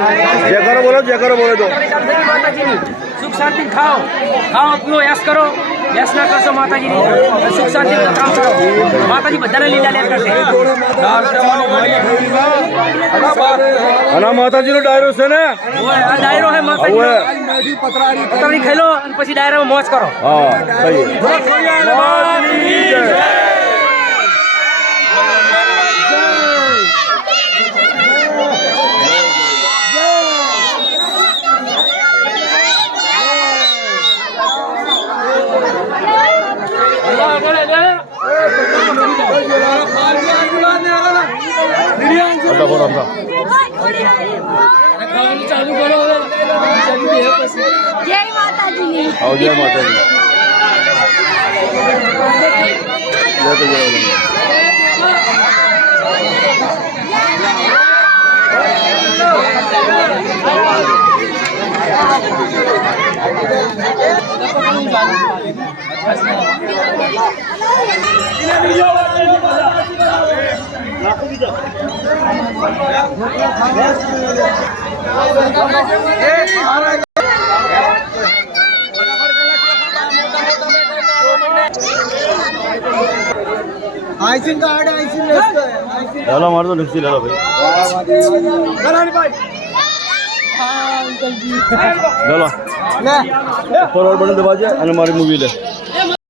जय करो बोलो तो माता जी सुख शांति खाओ खाओ पियो ऐश करो ऐश ना करशो माता जी सुख शांति का काम करो माता जी बधाने लीला ले करशे अना माता जी नो डायरो छे ने ओए आ डायरो है माता जी मेठी पतरारी खेलो અને પછી ડાયરામાં મોજ કરો हां सही है ચાલુ કરો જય માતાજી आओ जय माता दी जय तो जय आइसिन कार्ड आइसिन लिस्ट है हेलो मार दो लिखी ले लो भाई गलानी भाई ले लो ले फॉरवर्ड बटन दबा दे और हमारी मूवी ले